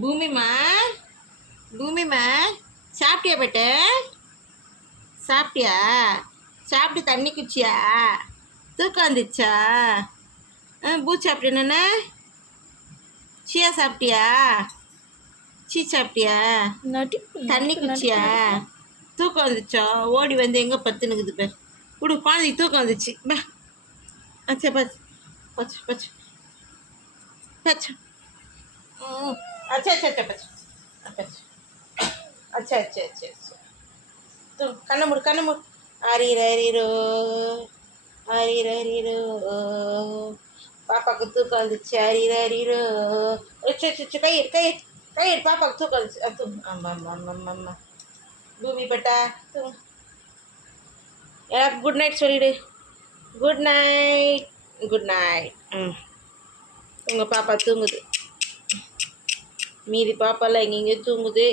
பூமிமா பூமிமா சாப்பிட்டியா பெட்ட சாப்பிட்டியா சாப்பிட்டு தண்ணி குச்சியா தூக்கம் வந்துச்சா பூ சாப்பிட்டேன்னா சீயா சாப்பிட்டியா சீ சாப்பிட்டியா தண்ணி குச்சியா தூக்கம் வந்துச்சா ஓடி வந்து எங்கே பத்துனுக்குது பேர் விடு குழந்தைக்கு தூக்கம் வந்துச்சு பா அச்சா பச்சு பச்சு பச்சு பச்சு अच्छा अच्छा अच्छा बच्चा अच्छा अच्छा अच्छा अच्छा अच्छा तो कन्न मुड़ हरीरो पापा को तू कल हरीरो अच्छा अच्छा अच्छा कई पापा को तू कल तुम अम्मा अम्मा अम्मा अम्मा भूमि बेटा तुम यार गुड नाइट சொல்லிடு குட் நைட் உங்கள் பாப்பா தூங்குது மீதி பாப்பாலாம் எங்கெங்கேயோ தூங்குது